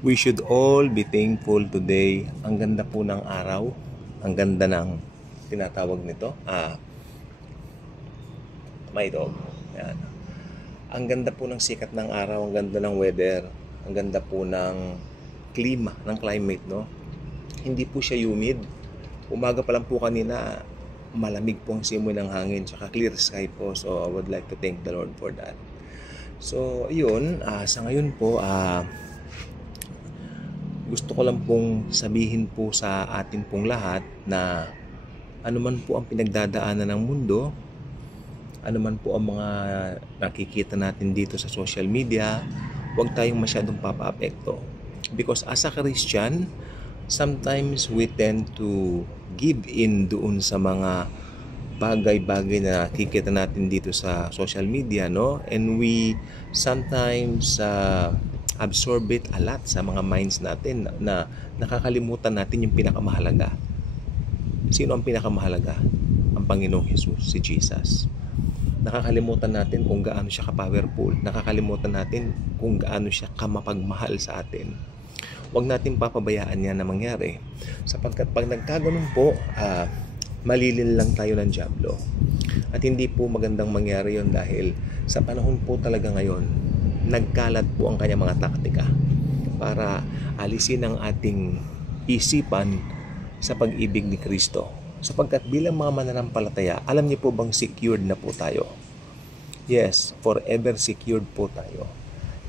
We should all be thankful today. Ang ganda po ng araw. Ang ganda ng tinatawag nito. My dog. Yan. Ang ganda po ng sikat ng araw. Ang ganda ng weather. Ang ganda po ng klima, ng climate, no? Hindi po siya humid. Umaga pa lang po kanina, malamig po ang simoy ng hangin. Tsaka clear sky po. So, I would like to thank the Lord for that. So, yun. Sa ngayon po, gusto ko lang pong sabihin po sa atin pong lahat na anuman po ang pinagdadaanan ng mundo, anuman po ang mga nakikita natin dito sa social media, huwag tayong masyadong papa-apekto. Because as a Christian, sometimes we tend to give in doon sa mga bagay-bagay na nakikita natin dito sa social media, no? And we sometimes absorb it a lot sa mga minds natin na nakakalimutan natin yung pinakamahalaga. Sino ang pinakamahalaga? Ang Panginoong Jesus, si Jesus. Nakakalimutan natin kung gaano siya ka-powerful. Nakakalimutan natin kung gaano siya kamapagmahal sa atin. Huwag natin papabayaan yan na mangyari. Sapagkat pag nagkaganon po, malilin lang tayo ng dyablo. At hindi po magandang mangyari yon dahil sa panahon po talaga ngayon, nagkalat po ang kanyang mga taktika para alisin ang ating isipan sa pag-ibig ni Kristo. Sapagkat bilang mga mananampalataya, alam niyo po bang secured na po tayo? Yes, forever secured po tayo.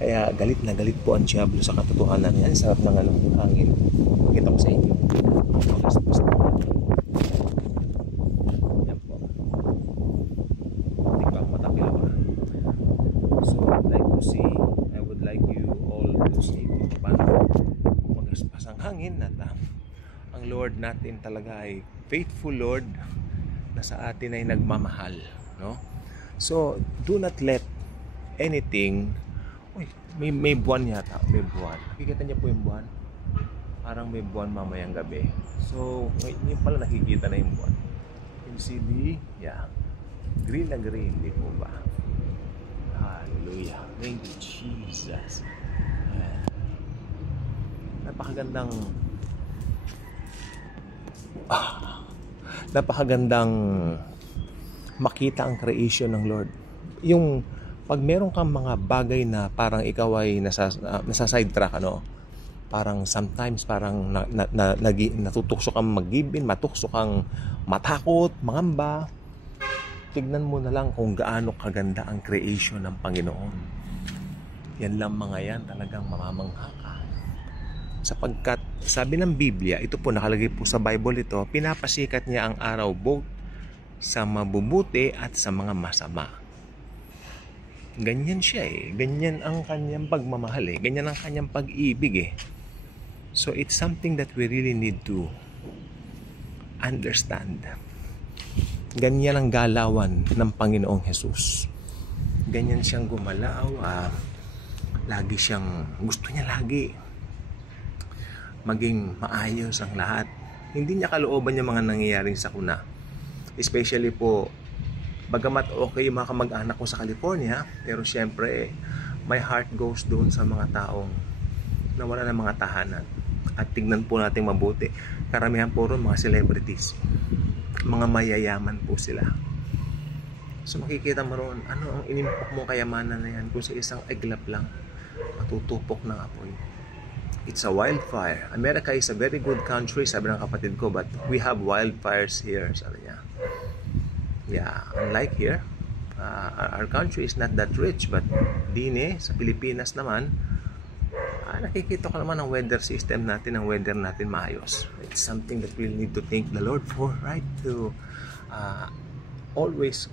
Kaya galit na galit po ang diablo sa katotohanan. Yan, sarap ng hangin. Pakita ko sa inyo. Magaspas na. Yan po. Hindi pa matapil ako. So, I would like you all to see kung paano magaspas ang hangin at ang Lord natin talaga ay faithful Lord na sa atin ay nagmamahal, no? So, do not let anything. May buwan yata, may buwan. Nakikita niyo po yung buwan? Parang may buwan mamayang gabi. So, ngayon pala nakikita na yung buwan. You see green na green, di po ba? Hallelujah. Thank you, Jesus. Napakagandang makita ang creation ng Lord. Yung pag meron kang mga bagay na parang ikaw ay nasa-sidetrack, ano? Parang sometimes parang natutukso kang mag-give-in, matukso kang matakot, mangamba. Tignan mo na lang kung gaano kaganda ang creation ng Panginoon. Yan lang mga yan, talagang mamamangha ka. Sapagkat sabi ng Biblia, ito po nakalagay po sa Bible ito, pinapasikat niya ang araw both sa mabubuti at sa mga masama. Ganyan siya eh. Ganyan ang kanyang pagmamahal eh. Ganyan ang kanyang pag-ibig eh. So it's something that we really need to understand. Ganyan ang galawan ng Panginoong Jesus. Ganyan siyang gumalaw. Lagi siyang, gusto niya lagi maging maayos ang lahat. Hindi niya kalooban yung mga nangyayaring sakuna. Especially po, bagamat okay yung mga kamag-anak ko sa California, pero syempre, my heart goes doon sa mga taong nawala ng mga tahanan. At tignan po natin mabuti. Karamihan po ron mga celebrities. Mga mayayaman po sila. So makikita mo ron, ano ang inimpok mong kayamanan na yan kung sa isang iglap lang matutupok ng apoy. It's a wildfire. America is a very good country, sabi ng kapatid ko, but we have wildfires here, sabi niya. Yeah, unlike here, our country is not that rich, but dine, sa Pilipinas naman, nakikita ko naman ang weather system natin, ang weather natin maayos. It's something that we'll need to thank the Lord for, right? To always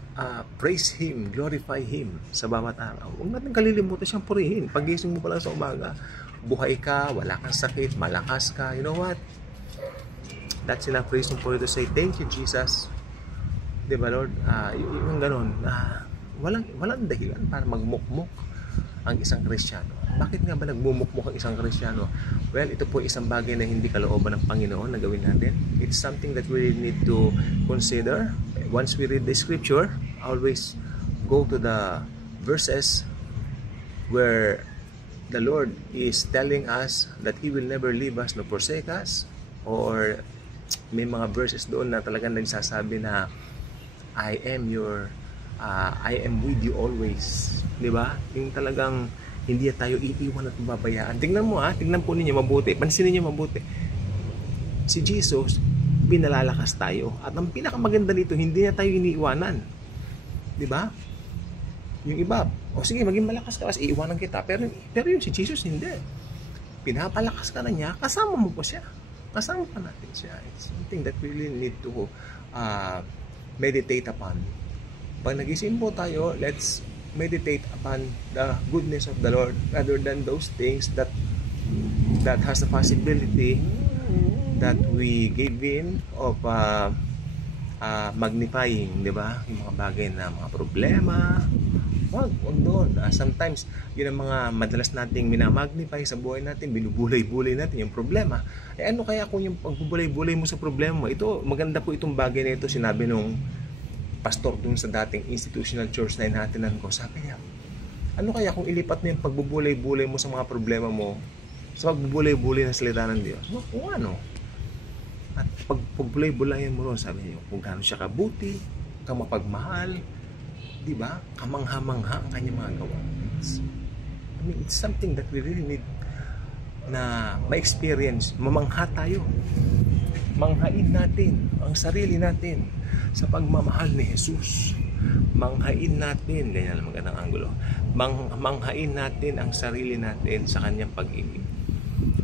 praise Him, glorify Him sa bawat araw. Huwag natin kalilimutan siyang purihin. Pagising mo pa lang sa umaga, buhay ka, wala kang sakit, malakas ka. You know what? That's enough reason for you to say, thank you, Jesus. Diba, Lord? Yung ganun, walang dahilan para magmukmuk ang isang Kristiyano. Bakit nga ba nagmumukmuk ang isang Kristiyano? Well, ito po isang bagay na hindi kalooban ng Panginoon na gawin natin. It's something that we need to consider. Once we read the scripture, always go to the verses where the Lord is telling us that He will never leave us nor forsake us, or may mga verses doon na talagang nagsasabi na I am with you always, di ba? Yung talagang hindi tayo iiwan at mababayaan. Tingnan mo tingnan po ninyo mabuti, pansinin niyo mabuti. Si Jesus, pinalalakas tayo. At ang pinakamaganda nito, hindi na tayo iniiwanan. Di ba? Yung iba, sige, maging malakas ka, kasi iiwanan kita. Pero yung si Jesus, hindi. Pinapalakas ka na niya, kasama mo po siya. Kasama pa natin siya. It's something that we really need to meditate upon. Pag nagising po tayo, let's meditate upon the goodness of the Lord rather than those things that has the possibility that we give in of magnifying, di ba? Yung mga bagay na mga problema, wag doon. Sometimes, yun ang mga madalas nating minamagnify sa buhay natin, binubulay-bulay natin yung problema. Ano kaya kung yung pagbubulay-bulay mo sa problema mo? Ito, maganda po itong bagay na ito, sinabi nung pastor dun sa dating institutional church na inatinan ko. Sabi niya, ano kaya kung ilipat mo yung pagbubulay-bulay mo sa mga problema mo sa pagbubulay-bulay ng salita ng Diyos? Kung ano? At pagbulay-bulayan mo ron, sabi niyo, kung gaano siya kabuti, kamapagmahal, di ba? Kamangha-mangha ang kanyang mga gawa. It's something that we really need na ma-experience. Mamangha tayo. Manghain natin ang sarili natin sa pagmamahal ni Jesus. Manghain natin, ganyan lang magandang anggulo. Manghain natin ang sarili natin sa kanyang pag-ibig.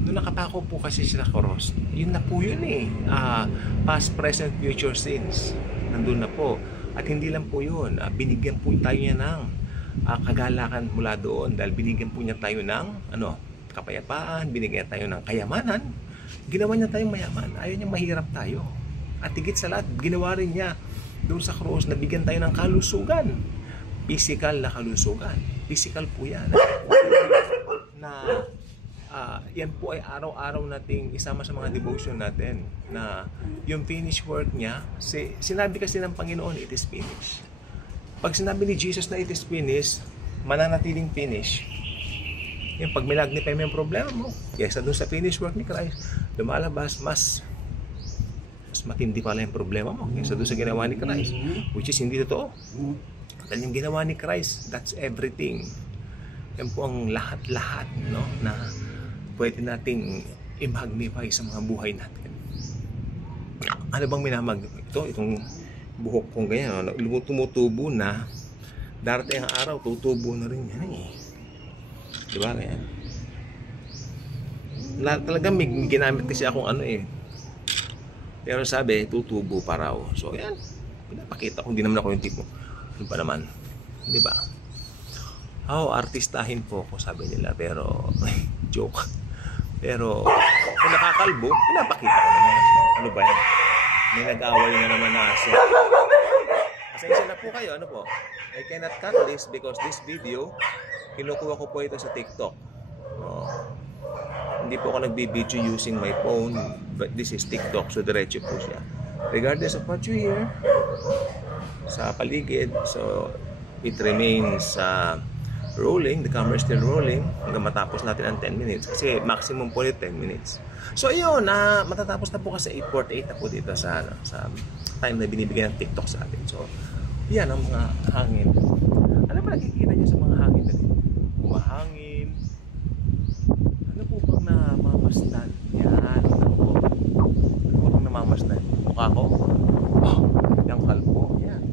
Nung nakapako po kasi sila cross, yun na po yun past, present, future sins. Nandun na po. At hindi lang po yun, binigyan po tayo niya ng kagalakan mula doon dahil binigyan po niya tayo ng kapayapaan, binigyan tayo ng kayamanan. Ginawa niya tayong mayaman. Ayaw niya mahirap tayo. At higit sa lahat, ginawa rin niya doon sa cross na bigyan tayo ng kalusugan. Physical na kalusugan. Physical po yan. Yan po ay araw-araw nating isama sa mga devotion natin na yung finish work niya, sinabi kasi ng Panginoon, it is finished. Pag sinabi ni Jesus na it is finished, mananatiling finish. Yung pag minagnify mo yung problema mo, kaysa doon sa finish work ni Christ, lumalabas mas matindi pala yung problema mo kaysa doon sa ginawa ni Christ, which is hindi totoo. Dahil yung ginawa ni Christ, that's everything. Yan po ang lahat-lahat na pwede nating i-magnify sa mga buhay natin. Ano bang minamagnify? Itong buhok kong ganyan, tumutubo na, darating ang araw, tutubo na rin yan diba kaya? Talagang may ginamit kasi akong pero sabi, tutubo pa raw. So yan, pinapakita ko, hindi naman ako yung tipo. Ano pa naman? Diba? Artistahin po ako, sabi nila, pero joke. Pero kung nakakalbo, pinapakita ko naman. Ano ba yan? May nag-away na naman na aso. Pasensya na po kayo, ano po? I cannot cut this because this video, kinukuha ko po ito sa TikTok. Hindi po ako nagbi-video using my phone, but this is TikTok, so diretso po siya. Regardless of what you hear sa paligid, so it remains rolling, the camera is still rolling hanggang matapos natin ang 10 minutes kasi maximum po ulit 10 minutes. So yun, matatapos na po kasi 8:48 na po dito sa time na binibigyan ng TikTok sa atin. So yan ang mga hangin. Ano ba nakikita niyo sa mga hangin na dito? Humahangin. Ano po bang namamasdan? Yan, ano po bang namamasdan? Mukha ko? Yung kalbo. Yan.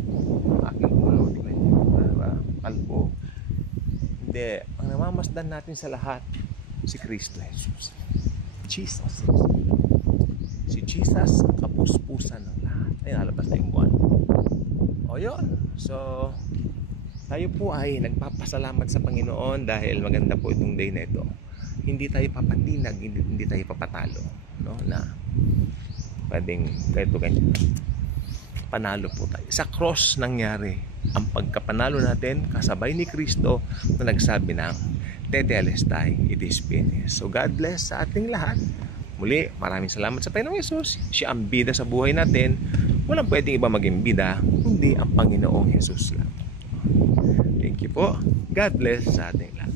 Aking ulo. Tingnan niyo. Diba? Kalbo. Hindi. Ang namamasdan natin sa lahat, si Kristo Jesus. Jesus. Si Jesus, kapuspusan ng lahat. Ay, nalabas na yung buwan. O yun. So, tayo po ay nagpapasalamat sa Panginoon dahil maganda po itong day na ito. Hindi tayo papatinag, hindi tayo papatalo. Na pwedeng ganyan. Panalo po tayo. Sa cross nangyari ang pagkapanalo natin kasabay ni Kristo na nagsabi ng Tetelestai, it is finished. So God bless sa ating lahat. Muli, maraming salamat sa Panginoong Hesus. Siya ang bida sa buhay natin. Walang pwedeng iba maging bida, kundi ang Panginoong Hesus lang. Thank you po. God bless sa ating lahat.